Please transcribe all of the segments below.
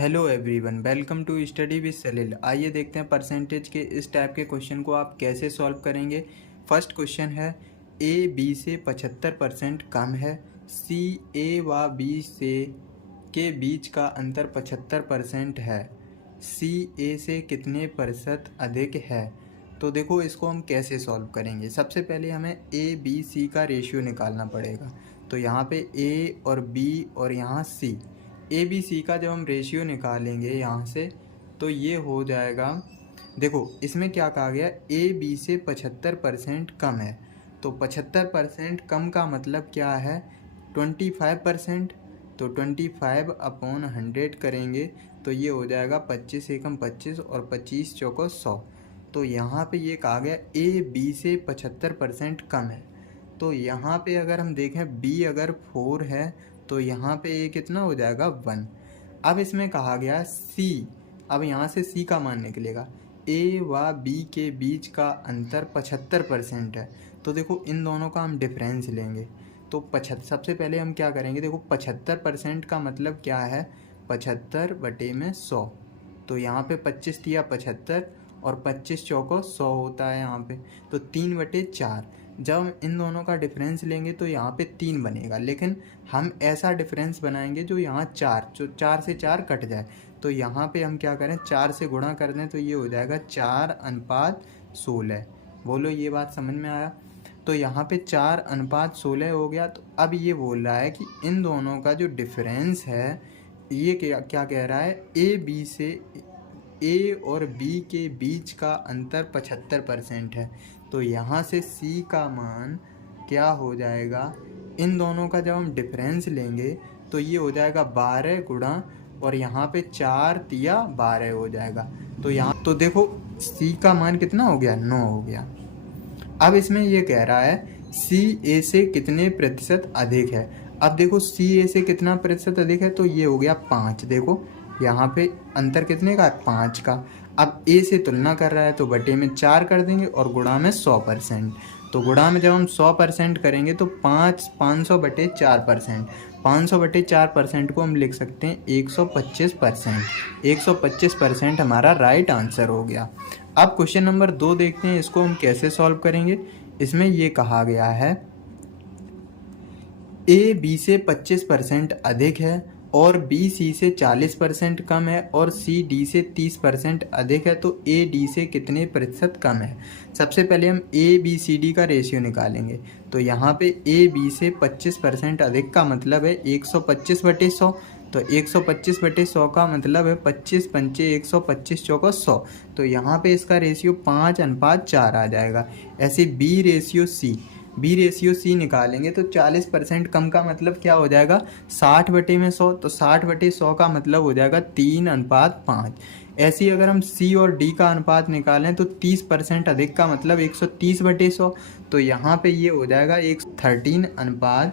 Hello everyone, welcome to study with Salil. आइए देखते हैं परसेंटेज के इस टाइप के क्वेश्चन को आप कैसे सॉल्व करेंगे। फर्स्ट क्वेश्चन है, ए बी से 75% कम है, सी ए व बी से के बीच का अंतर 75% है, सी ए से कितने प्रतिशत अधिक है। तो देखो इसको हम कैसे सॉल्व करेंगे। सबसे पहले हमें ए बी सी का रेशियो निकालना पड़ेगा। तो यहाँ पे ए और बी और यहाँ सी, ए बी सी का जब हम रेशियो निकालेंगे यहाँ से तो ये हो जाएगा। देखो इसमें क्या कहा गया, ए बी से 75% कम है। तो 75% कम का मतलब क्या है, 25%। तो 25/100 करेंगे तो ये हो जाएगा 25 एकम 25 और 25 चौको 100। तो यहाँ पे ये कहा गया ए बी से 75% कम है। तो यहाँ पे अगर हम देखें बी अगर 4 है तो यहाँ पे ए कितना हो जाएगा 1। अब इसमें कहा गया सी, अब यहाँ से सी का मान निकलेगा, ए व बी के बीच का अंतर 75% है। तो देखो इन दोनों का हम डिफरेंस लेंगे। तो सबसे पहले हम क्या करेंगे, देखो 75% का मतलब क्या है, 75/100। तो यहाँ पे 25 दिया 75 और 25 चौको 100 होता है यहाँ पे, तो 3/4। जब हम इन दोनों का डिफरेंस लेंगे तो यहाँ पे 3 बनेगा, लेकिन हम ऐसा डिफरेंस बनाएंगे जो यहाँ 4, जो 4 से 4 कट जाए। तो यहाँ पे हम क्या करें, 4 से गुणा कर दें तो ये हो जाएगा 4:16। बोलो ये बात समझ में आया। तो यहाँ पे 4:16 हो गया। तो अब ये बोल रहा है कि इन दोनों का जो डिफरेंस है ये क्या कह रहा है, ए बी से ए और बी के बीच का अंतर 75% है। तो यहाँ से सी का मान क्या हो जाएगा, इन दोनों का जब हम डिफरेंस लेंगे तो ये हो जाएगा 12 गुणा और यहाँ पे 4 तिया 12 हो जाएगा। तो यहाँ तो देखो सी का मान कितना हो गया, 9 हो गया। अब इसमें ये कह रहा है सी ए से कितने प्रतिशत अधिक है। अब देखो सी ए से कितना प्रतिशत अधिक है, तो ये हो गया 5। देखो यहाँ पे अंतर कितने का है, 5 का। अब ए से तुलना कर रहा है तो बटे में 4 कर देंगे और गुणा में 100%। तो गुणा में जब हम 100% करेंगे तो 500/4%, 500/4% को हम लिख सकते हैं 125%। 125% हमारा राइट आंसर हो गया। अब क्वेश्चन नंबर 2 देखते हैं, इसको हम कैसे सॉल्व करेंगे। इसमें ये कहा गया है ए बी से 25% अधिक है और बी सी से 40% कम है और सी डी से 30% अधिक है, तो ए डी से कितने प्रतिशत कम है। सबसे पहले हम ए बी सी डी का रेशियो निकालेंगे। तो यहाँ पे ए बी से 25% अधिक का मतलब है 125/100। तो 125/100 का मतलब है 25 पंचे 125 चौको 100। तो यहाँ पे इसका रेशियो 5:4 आ जाएगा। ऐसे बी रेशियो सी निकालेंगे तो 40% कम का मतलब क्या हो जाएगा, 60/100। तो 60/100 का मतलब हो जाएगा 3:5। ऐसे ही अगर हम सी और डी का अनुपात निकालें तो 30% अधिक का मतलब 130/100। तो यहाँ पे ये हो जाएगा 13:10।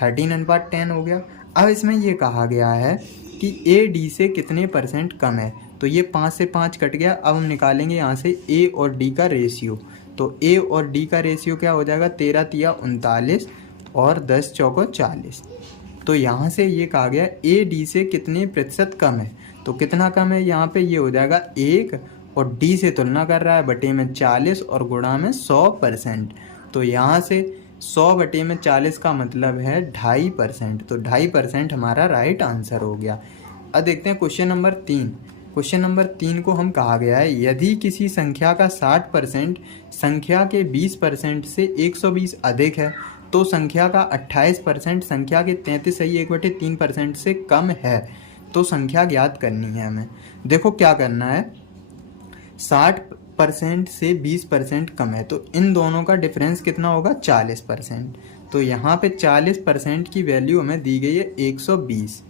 13:10 हो गया। अब इसमें ये कहा गया है कि ए डी से कितने % कम है। तो ये 5 से 5 कट गया। अब हम निकालेंगे यहाँ से ए और डी का रेशियो। तो ए और डी का रेशियो क्या हो जाएगा, 13 तिया 39 और 10 चौको 40। तो यहाँ से ये कहा गया ए डी से कितने प्रतिशत कम है। तो कितना कम है, यहाँ पे ये हो जाएगा 1 और डी से तुलना कर रहा है बटे में 40 और गुणा में 100%। तो यहाँ से 100/40 का मतलब है 2.5%। तो 2.5% हमारा राइट आंसर हो गया। अब देखते हैं क्वेश्चन नंबर 3। क्वेश्चन नंबर 3 को हम कहा गया है, यदि किसी संख्या का 60% संख्या के 20% से 120 अधिक है तो संख्या का 28% संख्या के 33.1/3% से कम है, तो संख्या ज्ञात करनी है हमें। देखो क्या करना है, 60% से 20% कम है तो इन दोनों का डिफरेंस कितना होगा, 40%। तो यहाँ पे 40% की वैल्यू हमें दी गई है 120।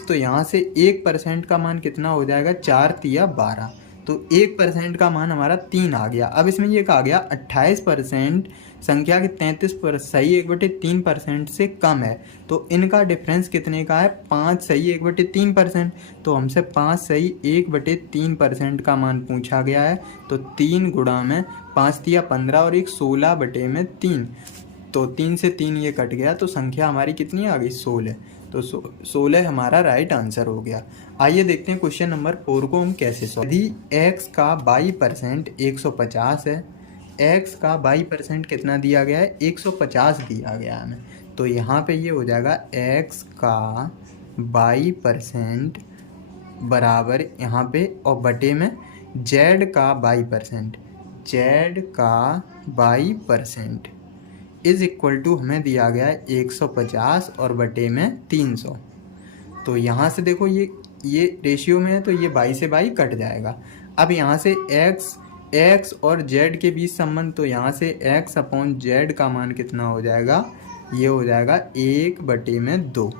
तो यहाँ से 1% का मान कितना हो जाएगा, 4 तिया 12। तो 1% का मान हमारा 3 आ गया। अब इसमें ये कहा गया 28% संख्या के 33.1/3% से कम है, तो इनका डिफरेंस कितने का है, 5 तो हमसे 5 का मान पूछा गया है। तो 3 गुणा में 5 तिया 15 और 16/3। तो 3 से 3 ये कट गया तो संख्या हमारी कितनी आ गई, 16। तो 16 हमारा राइट आंसर हो गया। आइए देखते हैं क्वेश्चन नंबर 4 को हम कैसे सॉल्व। यदि x का 22% 150 है, x का 22% कितना दिया गया है, 150 दिया गया है हमें, तो यहाँ पे ये हो जाएगा x का 22% बराबर यहाँ पे और बटे में z का 22%, z का 22% इज इक्वल टू हमें दिया गया है 150 और बटे में 300। तो यहाँ से देखो ये रेशियो में है तो ये 22 से 22 कट जाएगा। अब यहाँ से x और z के बीच संबंध, तो यहाँ से x अपॉन z का मान कितना हो जाएगा, ये हो जाएगा 1/2।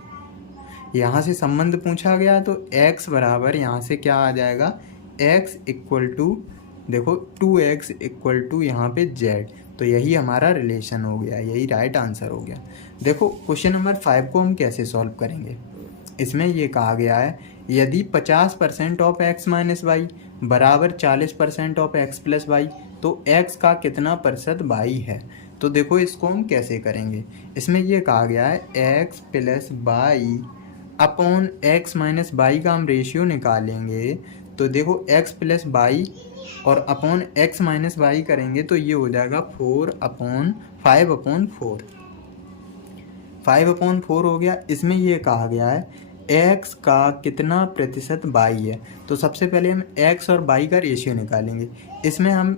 यहाँ से संबंध पूछा गया तो x बराबर यहाँ से क्या आ जाएगा, x इक्वल टू देखो 2x इक्वल टू यहाँ पे z, तो यही हमारा रिलेशन हो गया, यही राइट आंसर हो गया। देखो क्वेश्चन नंबर 5 को हम कैसे सॉल्व करेंगे। इसमें ये कहा गया है यदि 50% ऑफ x माइनस वाई बराबर 40% ऑफ x प्लस वाई, तो x का कितना प्रतिशत y है। तो देखो इसको हम कैसे करेंगे। इसमें ये कहा गया है x plus y upon x minus y का हम रेशियो निकालेंगे, तो देखो x प्लस वाई और अपॉन x माइनस वाई करेंगे तो ये हो जाएगा 5/4 5/4 हो गया। इसमें ये कहा गया है x का कितना प्रतिशत y है, तो सबसे पहले हम x और y का रेशियो निकालेंगे। इसमें हम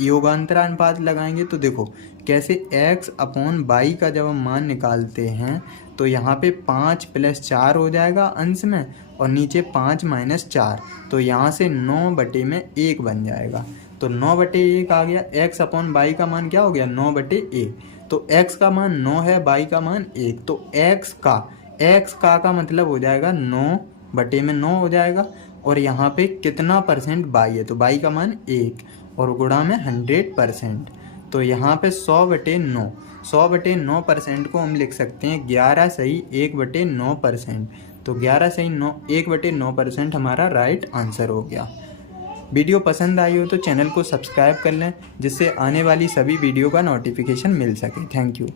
योगांतरा अनुपात लगाएंगे, तो देखो कैसे x अपॉन y का जब हम मान निकालते हैं तो यहाँ पे 5 + 4 हो जाएगा अंश में और नीचे 5 - 4, तो यहाँ से 9/1 बन जाएगा। तो 9/1 आ गया। x अपॉन y का मान क्या हो गया, 9/1। तो x का मान 9 है, y का मान 1, तो x का मतलब हो जाएगा 9/9 हो जाएगा। और यहाँ पे कितना परसेंट y है, तो y का मान 1 और गुणा में 100%, तो यहाँ पे 100/9 100/9% को हम लिख सकते हैं 11 सही 1/9%। तो 11 सही 1/9% हमारा राइट आंसर हो गया। वीडियो पसंद आई हो तो चैनल को सब्सक्राइब कर लें, जिससे आने वाली सभी वीडियो का नोटिफिकेशन मिल सके। Thank you.